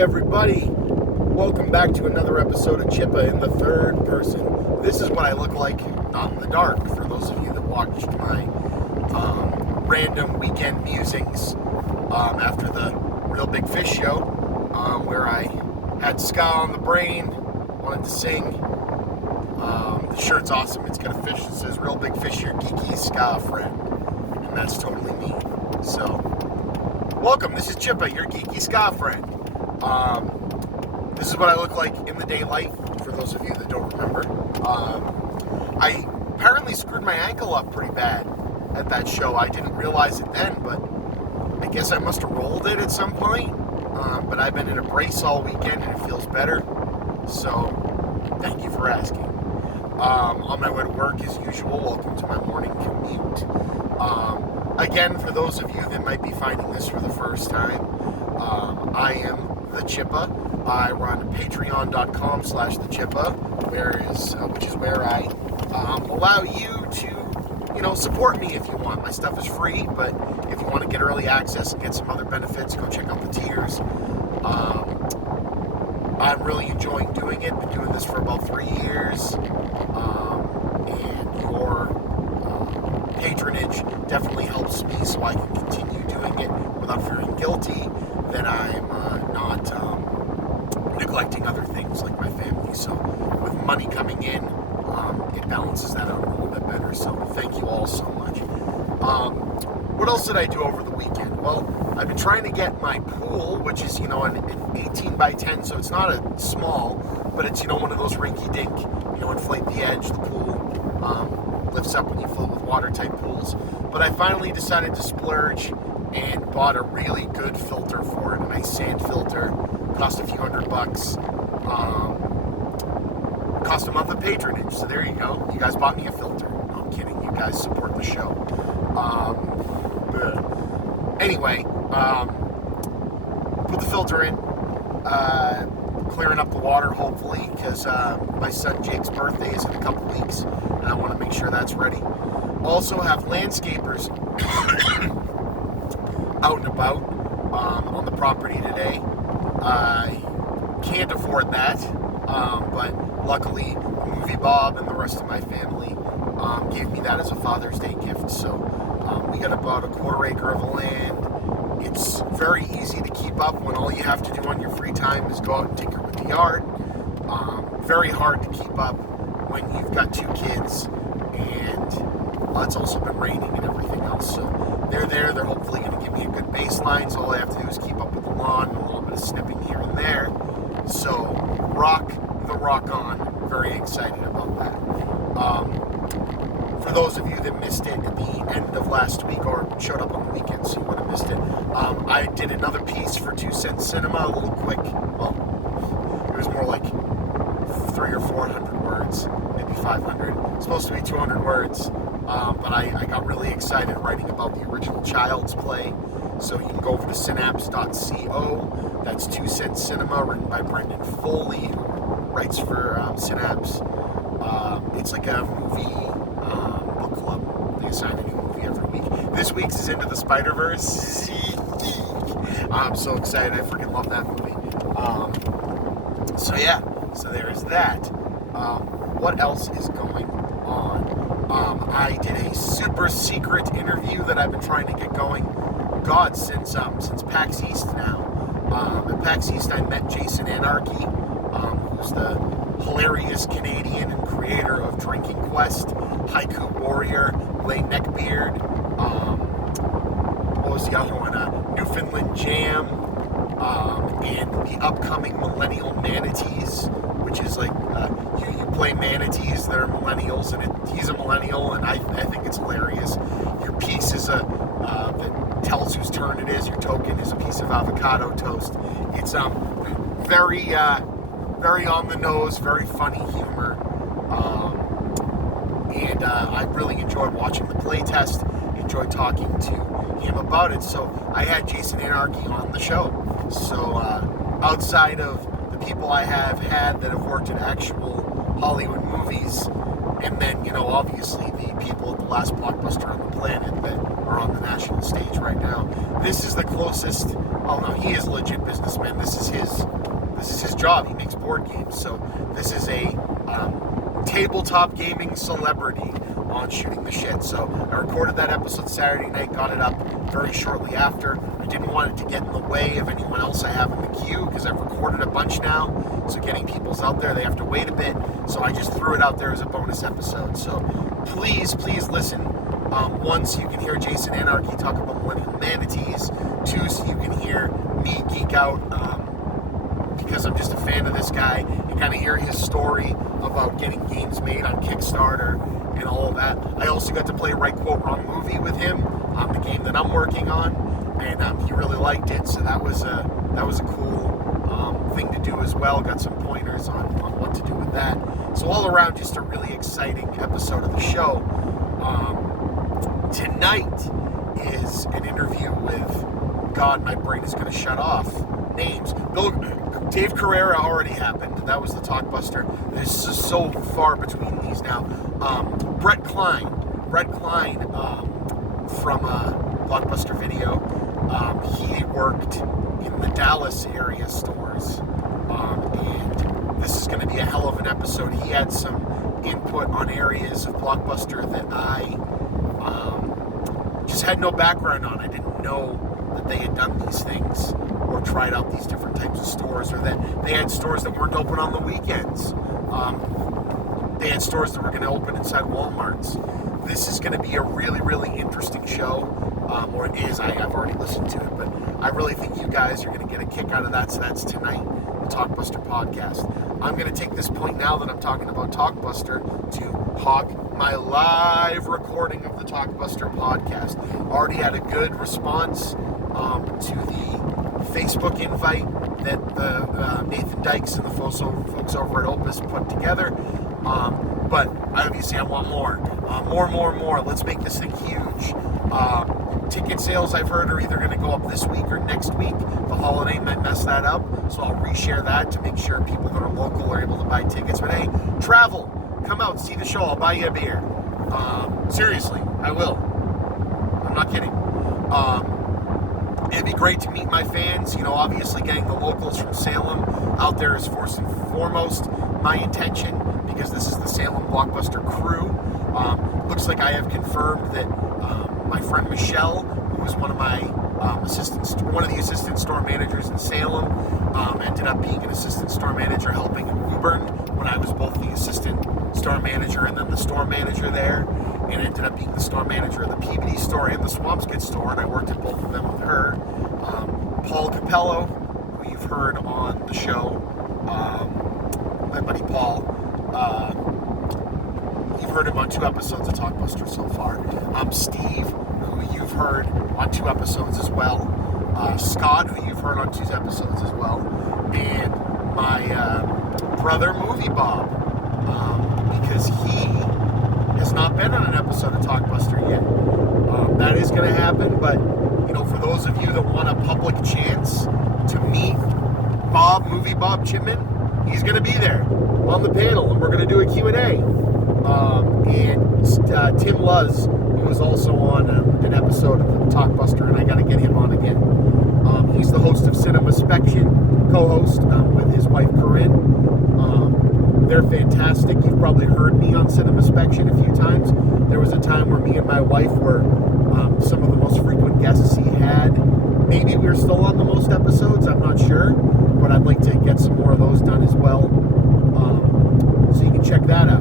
everybody. Welcome back to another episode of Chippa in the third person. This is what I look like not in the dark. For those of you that watched my random weekend musings after the Real Big Fish show, where I had ska on the brain, wanted to sing. The shirt's awesome. It's got a fish that says Real Big Fish, your geeky ska friend. And that's totally me. So, welcome. This is Chippa, your geeky ska friend. This is what I look like in the daylight, for those of you that don't remember. I apparently screwed my ankle up pretty bad at that show. I didn't realize it then, but I guess I must have rolled it at some point. But I've been in a brace all weekend and it feels better. So, thank you for asking. On my way to work as usual, welcome to my morning commute. Again, for those of you that might be finding this for the first time, I am the Chippa. I run patreon.com/thechippa, which is where I allow you to, support me if you want. My stuff is free, but if you want to get early access and get some other benefits, go check out the tiers. I'm really enjoying doing it. Been doing this for about 3 years, and your patronage definitely helps me so I can continue doing it without feeling guilty that I'm not neglecting other things like my family. So with money coming in, it balances that out a little bit better. So thank you all so much. What else did I do over the weekend? Well, I've been trying to get my pool, which is, an 18 by 10, so it's not a small, but it's, one of those rinky-dink, inflate the edge, the pool lifts up when you fill it with water type pools. But I finally decided to splurge and bought a really good filter for it, a nice sand filter. Cost a few $100. Cost a month of patronage, so there you go. You guys bought me a filter. No, I'm kidding. You guys support the show. Anyway, put the filter in, clearing up the water hopefully, because my son Jake's birthday is in a couple weeks, and I want to make sure that's ready. Also have landscapers out and about on the property today. I can't afford that, but luckily Movie Bob and the rest of my family gave me that as a Father's Day gift. So we got about a 1/4 acre of land. It's very easy to keep up when all you have to do on your free time is go out and tinker with the yard. Very hard to keep up when you've got 2 kids, and it's also been raining and everything else. So they're there. They're hopefully going to give me a good baseline, so all I have to do is keep up with the lawn and a little bit of snipping here and there. So rock on. Very excited about that. For those of you that missed it at the end of last week or showed up on the weekend, so you would have missed it, I did another piece for 2 Cent Cinema, a little quick. Well, it was more like 300 or 400 words, maybe 500. It's supposed to be 200 words, but I got really excited writing about the original Child's Play. So you can go over to synapse.co. That's 2 Cent Cinema, written by Brendan Foley, who writes for Synapse. It's like a movie book club. They assign a new movie every week. This week's is Into the Spider-Verse. I'm so excited. I freaking love that movie. So there is that. What else is going on? I did a super secret interview that I've been trying to get going. Since PAX East now. At PAX East, I met Jason Anarchy, who's the hilarious Canadian and creator of Drinking Quest, Haiku Warrior, Lay Neckbeard, what was the other one? Newfoundland Jam, and the upcoming Millennial Manatees, which is like you play manatees that are millennials, and he's a millennial, and I think it's hilarious. Your piece is that tells whose turn it is. Your token is a piece of avocado toast. It's very on the nose, very funny humor, and I really enjoyed watching the playtest. Enjoyed talking to him about it. So I had Jason Anarchy on the show. So outside of the people I have had that have worked in actual Hollywood movies, And then, obviously the people at the last blockbuster on the planet that are on the national stage right now. This is the closest. Oh no, he is a legit businessman. This is his job. He makes board games. So this is a tabletop gaming celebrity on Shooting the Shit. So I recorded that episode Saturday night, got it up very shortly after. I didn't want it to get in the way of anyone else I have in the queue because I've recorded a bunch now. So getting people's out there, they have to wait a bit. So I just threw it out there as a bonus episode. So please listen. One, so you can hear Jason Anarchy talk about millennial manatees. Two, so you can hear me geek out because I'm just a fan of this guy and kind of hear his story about getting games made on Kickstarter and all of that. I also got to play Right Quote Wrong Movie with him, the game that I'm working on, and he really liked it. So that was a cool thing to do as well. Got some pointers on what to do with that. So all around, just a really exciting episode of the show. Tonight is an interview with, God, my brain is going to shut off, names. Dave Carrera already happened. That was the Talkbuster. There's so far between these now. Brett Klein from Blockbuster Video. He worked in the Dallas area stores. And this is going to be a hell of an episode. He had some input on areas of Blockbuster that I just had no background on. I didn't know that they had done these things or tried out these different types of stores, or that they had stores that weren't open on the weekends. They had stores that were going to open inside Walmarts. This is going to be a really, really interesting show, or it is. I've already listened to it, but I really think you guys are going to get a kick out of that. So that's tonight, the Talkbuster podcast. I'm going to take this point now that I'm talking about Talkbuster to hawk my live recording of the Talkbuster podcast. Already had a good response to the Facebook invite that the Nathan Dykes and the folks over at Opus put together. But obviously I want more. More. Let's make this thing huge. Ticket sales, I've heard, are either going to go up this week or next week. The holiday might mess that up, so I'll reshare that to make sure people that are local are able to buy tickets. But hey, travel. Come out, see the show. I'll buy you a beer. Seriously, I will. I'm not kidding. It'd be great to meet my fans. Obviously getting the locals from Salem out there is first and foremost my intention, because this is the Salem Blockbuster crew. Looks like I have confirmed that my friend Michelle, who was one of the assistant store managers in Salem, ended up being an assistant store manager helping in Woburn when I was both the assistant store manager and then the store manager there, and ended up being the store manager of the Peabody store and the Swampscott store, and I worked at both of them with her. Paul Capello, who you've heard on the show, my buddy Paul, you've heard him on 2 episodes of Talkbuster so far. Steve, who you've heard on 2 episodes as well. Scott, who you've heard on 2 episodes as well. And my brother, Movie Bob, because he has not been on an episode of Talkbuster yet. That is going to happen, but for those of you that want a public chance to meet Movie Bob Chipman, he's going to be there on the panel, and we're going to do a Q&A. And Tim Luz, who was also on an episode of Talkbuster, and I got to get him on again. He's the host of CinemaSpection, co-host with his wife Corinne. They're fantastic. You've probably heard me on CinemaSpection a few times. There was a time where me and my wife were some of the most frequent guests he had. Maybe we're still on the most episodes, I'm not sure, but I'd like to get some more of those done as well. So you can check that out.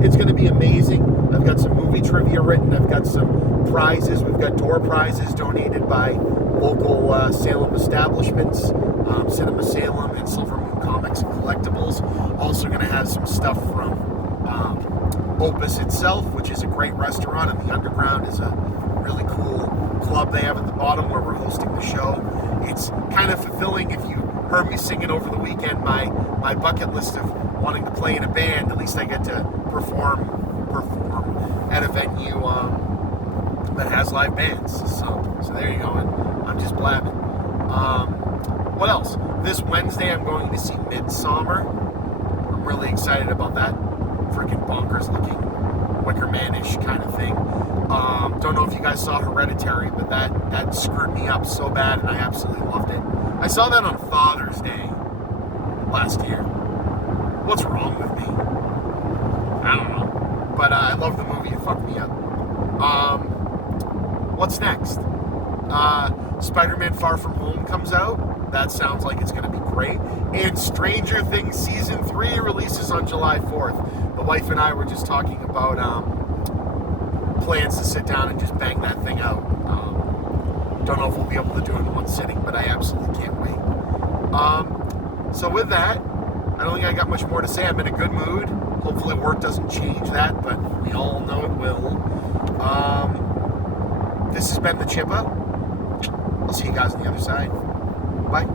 It's going to be amazing. I've got some movie trivia written. I've got some prizes. We've got door prizes donated by local Salem establishments, Cinema Salem and Silver Moon Comics and Collectibles. Also going to have some stuff from Opus itself, which is a great restaurant, and the Underground is a really cool club they have at the bottom where we're hosting the show. It's kind of fulfilling. If you heard me singing over the weekend my bucket list of wanting to play in a band, at least I get to perform at a venue that has live bands. So there you go, and I'm just blabbing. What else? This Wednesday I'm going to see Midsummer. I'm really excited about that. freaking bonkers looking Wicker Man-ish kind of thing. Don't know if you guys saw Hereditary, but that screwed me up so bad, and I absolutely loved it. I saw that on Father's Day last year. What's wrong with me? I don't know. But I love the movie. It fucked me up. What's next? Spider-Man Far From Home comes out. That sounds like it's going to be great. And Stranger Things Season 3 releases on July 4th. The wife and I were just talking about plans to sit down and just bang that thing out. Don't know if we'll be able to do it in one sitting, but I absolutely can't wait. So with that, I don't think I got much more to say. I'm in a good mood. Hopefully work doesn't change that, but we all know it will. This has been the Chippa. I'll see you guys on the other side. Bye.